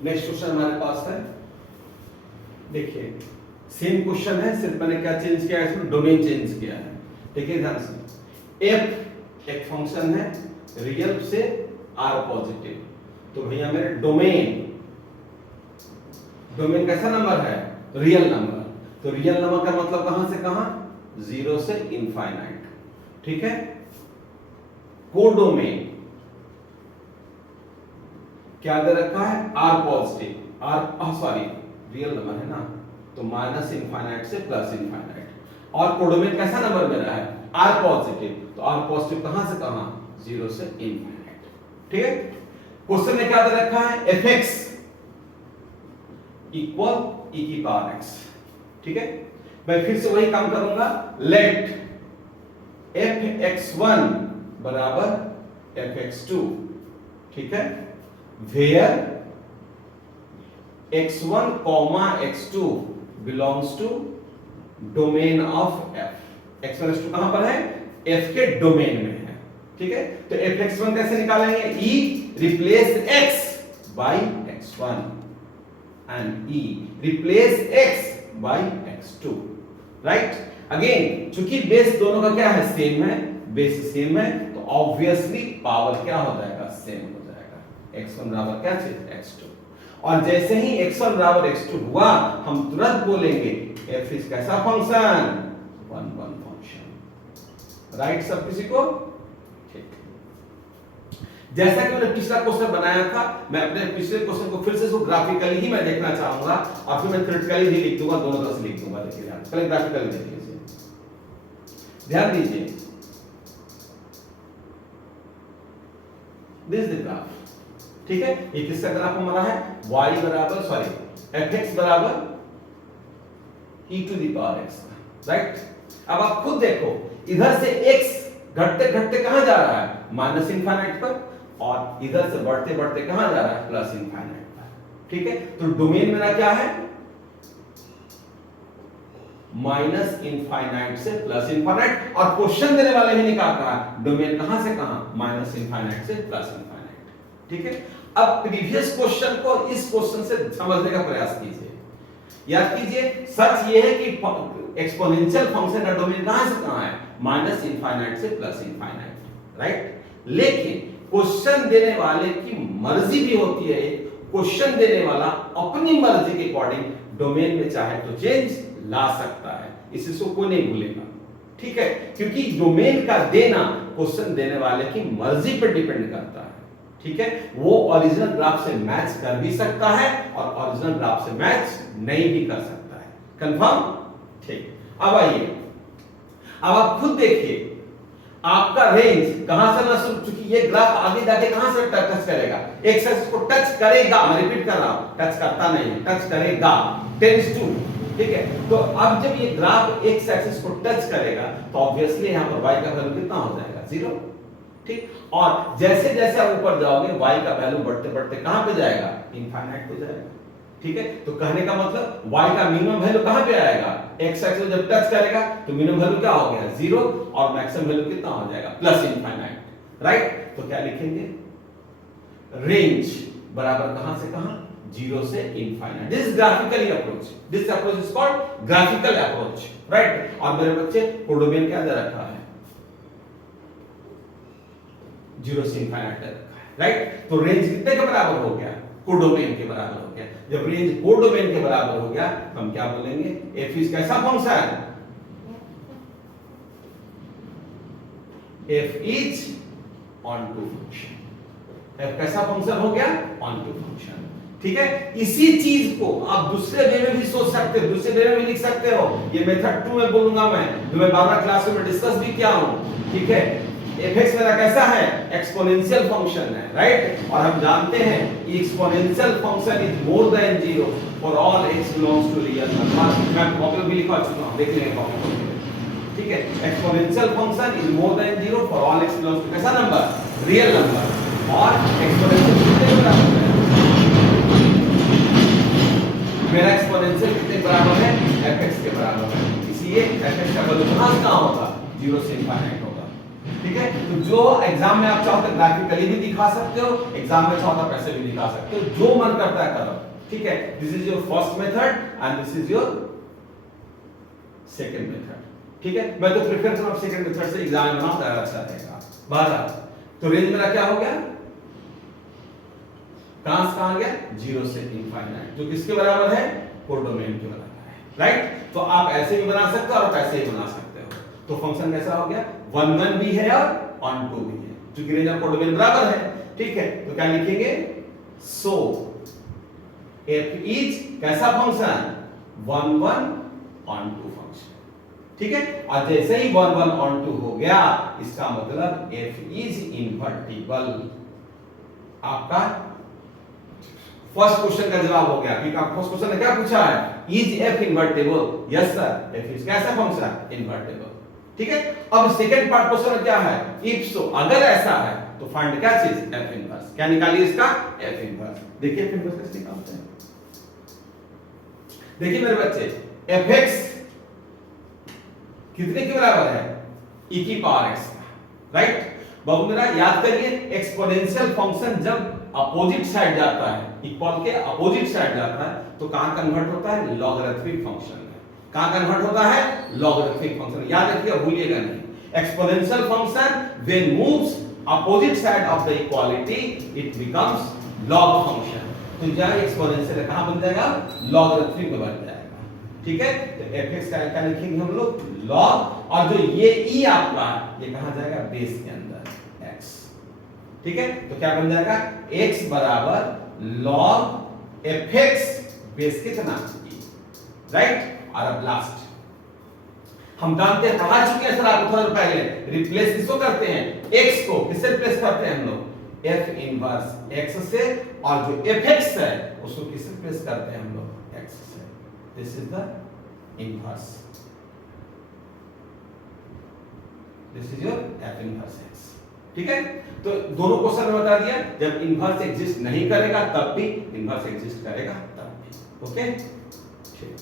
Next question हमारे पास है, देखिए सेम क्वेश्चन है, सिर्फ मैंने क्या चेंज किया है, इसमें डोमेन चेंज किया है। देखिए ध्यान से, f एक फंक्शन है रियल से r पॉजिटिव, तो भैया मेरे डोमेन कैसा नंबर है, रियल नंबर। तो रियल नंबर का मतलब कहां से कहां, 0 से इनफाइनाइट, ठीक है। कोडोमेन क्या दे रखा है, r positive, sorry real number है ना, तो माइनस इनफाइनाइट से प्लस इनफाइनाइट। और कोडोमेन कैसा नंबर मेरा है, r पॉजिटिव, तो r पॉजिटिव कहां से कहां, 0 से इनफाइनाइट, ठीक है। क्वेश्चन में क्या दे रखा है, fx इक्वल e की पावर x, ठीक है। मैं फिर से वही काम करूंगा, लेट fx1 बराबर fx2, ठीक है, where x1, x2 belongs to domain of f। x1 x2 कहां पर है, f के डोमेन में है, ठीक है। तो fx1 कैसे निकालेंगे, e replace x by x1 and e replace x by x2, right. Again चूंकि बेस दोनों का क्या है, सेम है, बेस सेम है, तो ऑब्वियसली पावर क्या हो जाएगा, सेम हो जाएगा। x1 बराबर क्या चीज, x2। और जैसे ही x1 बराबर x2 हुआ, हम तुरंत बोलेंगे f इज कैसा फंक्शन, वन फंक्शन, राइट। सब किसी को ठीक। जैसा कि मैंने पिछला क्वेश्चन बनाया था, मैं अपने पिछले क्वेश्चन को फिर से इसको ग्राफिकली ही मैं देखना चाहूंगा, और फिर मैं थ्योरेटिकली भी लिख दूंगा, दोनों तरह से लिख दूंगा। देखिए ध्यान, पहले ग्राफिकली देख लीजिए, ध्यान दीजिए। दिस द ग्राफ, ठीक है। ये किसका ग्राफ हमारा है, y बराबर सॉरी fx बराबर e to the power x, right. अब आप खुद देखो, इधर से x घटते घटते कहां जा रहा है, माइनस इनफाइनाइट पर, और इधर से बढ़ते बढ़ते कहां जा रहा है, प्लस इनफाइनाइट पर, ठीक है। तो डोमेन मेरा क्या है, माइनस इनफाइनाइट से प्लस इनफाइनाइट, और क्वेश्चन देने वाले ही निकाल रहा है डोमेन कहां से कहां, माइनस इनफाइनाइट से प्लस इनफाइनाइट, ठीक है। अब प्रीवियस क्वेश्चन को इस क्वेश्चन से समझने का प्रयास कीजिए, याद कीजिए। सच ये है कि एक्सपोनेंशियल फंक्शन का डोमेन कहां से कहां है, माइनस इनफाइनाइट से प्लस इनफाइनाइट, राइट। लेकिन क्वेश्चन देने वाले की मर्जी भी होती है, क्वेश्चन देने वाला अपनी मर्जी के अकॉर्डिंग डोमेन में चाहे तो चेंज ला सकता है, इसको कोई नहीं भूलेगा, ठीक है। क्योंकि डोमेन का देना क्वेश्चन देने वाले की मर्जी पर डिपेंड करता है, ठीक है। वो ओरिजिनल ग्राफ से मैच कर भी सकता है और ओरिजिनल ग्राफ से मैच नहीं भी कर सकता है, कंफर्म, ठीक। अब आइए, अब आप खुद देखिए, आपका रेंज कहां से ना शुरू, चूंकि ये ग्राफ आगे जाके कहां से टच करेगा, एक्स एक्सिस को टच करेगा, मैं रिपीट कर रहा हूं, टच करता नहीं, टच करेगा, टेंड्स टू, ठीक है। तो अब जब ये ग्राफ एक्स एक्सिस को टच करेगा, तो ऑब्वियसली यहां पर y का वैल्यू कितना हो जाएगा, 0, ठीक। और जैसे जैसे आप ऊपर जाओगे, y का वैल्यू बढ़ते बढ़ते कहां पे जाएगा, इनफाइनाइट पे जाएगा, ठीक है। तो कहने का मतलब y का मिनिमम वैल्यू कहां पे आएगा, x एक्सिस जब टच करेगा तो मिनिमम वैल्यू क्या हो गया, 0, और मैक्सिमम वैल्यू कितना हो जाएगा, प्लस इनफाइनाइट, राइट। तो क्या लिखेंगे, रेंज बराबर कहां से कहां, 0 से infinite. This graphically approach, this approach is called graphical approach, right. और मेरे बच्चे कोडोमेन क्या दे रखा है, 0 से इनफाइनाइट दे रखा है, राइट। तो रेंज कितने के बराबर हो गया, कोडोमेन के बराबर हो गया। जब रेंज कोडोमेन के बराबर हो गया, तो हम क्या बोलेंगे, f इज कैसा function, f is onto function, f कैसा फंक्शन हो गया, ऑनटू फंक्शन, ठीक है। इसी चीज को आप दूसरे वे में भी सोच सकते हो, दूसरे वे में भी लिख सकते हो, ये मेथड 2 में बोलूंगा मैं, जो मैं 12 क्लास में डिस्कस भी किया हूं, ठीक है। fx मेरा कैसा है, एक्सपोनेंशियल फंक्शन है, राइट। और हम जानते हैं exponential function is more than 0 for all x belongs to real number. मैं कॉपी भी लिखवा चुका हूं, देख लेंगे कॉपी, ठीक है। Exponential function is more than 0 for all x belongs to कैसा नंबर, रियल नंबर। और एक्सपोनेंशियल कितने के बराबर है, मेरा एक्सपोनेंशियल कितने बराबर है, fx के बराबर है, इसलिए fx का वैल्यू कहां होगा, 0 से इनफाइनाइट होगा, ठीक है, तो जो एग्जाम में आप चाहो तो ग्राफिकली भी दिखा सकते हो, एग्जाम में चाहो तो पैसे भी दिखा सकते हो, जो मन करता है करो। ठीक है, this is your first method and this is your second method. ठीक है, मैं तो प्रेफर करूंगा सेकंड मेथड से एग्जाम में बनाओ, ज्यादा अच्छा रहेगा। 12 तो रेंज मेरा क्या हो गया, कहां से कहां गया, 0 से इनफाइनाइट, जो किसके बराबर है, कोडोमेन के बराबर है। राइट, तो आप ऐसे भी बना सकते हो और आप ऐसे ही बना सकते हो। तो फंक्शन कैसा हो गया, 1 1 भी है और ऑन 2 भी है, क्योंकि रेंज और कोडोमेन बराबर है। ठीक है, तो क्या लिखेंगे, सो f इज कैसा फंक्शन, 1 1 ऑन 2 फंक्शन। ठीक है, और जैसे ही 1 1 ऑन 2 हो गया, इसका मतलब f इज इनवर्टिबल। आपका फर्स्ट क्वेश्चन का जवाब हो गया, क्योंकि आप फर्स्ट क्वेश्चन ने क्या पूछा है, is f invertible, yes sir, f is कैसा फंक्शन, इनवर्टिबल। ठीक है, अब सेकंड पार्ट क्वेश्चन में क्या है, इफ सो, अगर ऐसा है तो फाइंड क्या चीज, f इनवर्स। क्या निकालिए इसका, f इनवर्स। देखिए f इनवर्स कैसे निकालते हैं, देखिए मेरे बच्चे, fx कितने के बराबर है, e की पावर x, राइट। बाबू मेरा याद करिए, एक्सपोनेंशियल फंक्शन जब अपोजिट साइड जाता है, इक्वल के अपोजिट साइड जाता है, तो कहां कन्वर्ट होता है, लॉगरिथमिक फंक्शन में। कहां कन्वर्ट होता है, लॉगरिथमिक फंक्शन। याद रखिएगा, भूलिएगा नहीं। Exponential function when moves opposite side of the equality it becomes log function. तो जहां एक्सपोनेंशियल कहां बन जाएगा, लॉगरिथमिक में बन जाएगा। ठीक है, तो fx का क्या लिखेंगे हम लोग, लॉग, और जो ये e आपका, ये कहां जाएगा, बेस के अंदर x। ठीक है, तो क्या बन जाएगा, x बराबर log fx बेस कितना, e, राइट। और अब लास्ट, हम जानते हैं, पढ़ा चुके हैं सर आपको थोड़ा पहले, रिप्लेस किसको करते हैं, x को किससे रिप्लेस करते हैं हम लोग, f इनवर्स x से, और जो fx है उसको किससे रिप्लेस करते हैं हम लोग, x से। This is the inverse, this is your f inverse x। ठीक है, तो दोनों क्वेश्चन में बता दिया, जब इनवर्स एग्जिस्ट नहीं करेगा तब भी, इनवर्स एग्जिस्ट करेगा तब भी। ओके, ठीक।